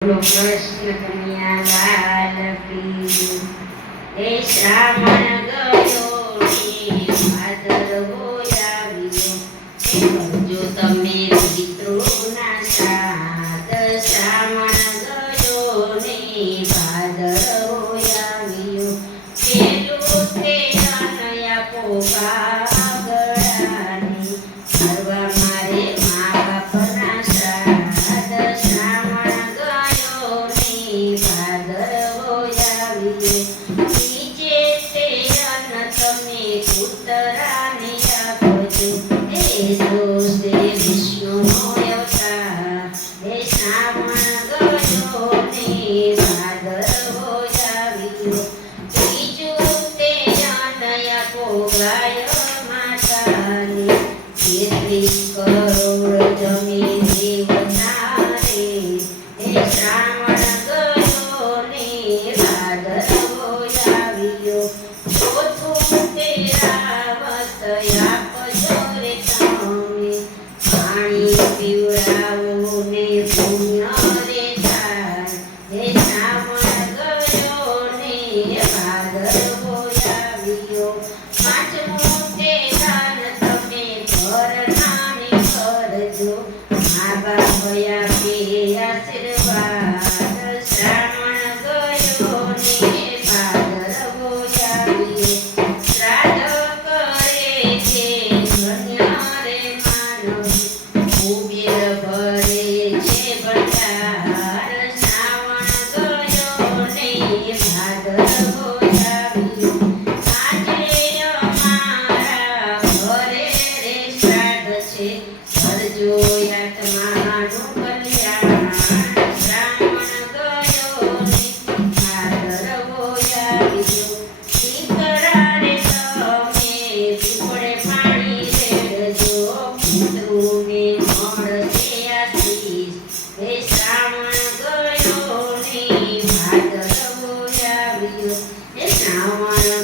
કૃષ્ણ કન્યા લાલ કી એ શ્રાવણ ગયો ને ભાદરવો આવ્યો કરજો તમે પિતૃના શ્રાદ્ધ શ્રાવણ ગયો ને ભાદરવો આવ્યો પેલું તે આપો કાગડાને કરવા મારે મા બાપના શ્રાદ્ધ શ્રાવણ ગયો ને ભાદરવો આવ્યો બીજે તે અન્ન તમે કૂતરાને આપજો એ દોષે વિષ્ણુનો અવતાર એ શ્રાવણ ગયો ને ભાદરવો આવ્યો બીજું તે અન્ન આપો ગાય માતાને 33 કરોડ જમીન દેવતાને એ શ્રાવણ ગયો ને ભાદરવો આવ્યો ચોથું તે રાવત આપજો રે તમે પાણી પીવડાવો ને પુણ્ય રે થાય એ શ્રાવણ ગયો ને ભાદરવો આવ્યો પાંચમું તે દાન તમે ઘરનાને કરજો મા બાપ આપે આશીર્વાદ શ્રાવણ ગયો ને ભાદરવો આવ્યો શ્રાદ્ધ કરે છે ધન્ય રે માનવ કુબેર ભરે છે ભંડાર શ્રાવણ ગયો ને ભાદરવો આવ્યો આજે અમારા ઘરે રે શ્રાદ્ધ છે કરજો આત્માનું કલ્યાણ શ્રાવણ ગયો ને ભાદરવો આવ્યો દીકરા રે તમે પીપળે પાણી રેડજો પિતૃને મળશે આશીષ એ શ્રાવણ ગયો ને ભાદરવો આવ્યો એ શ્રાવણ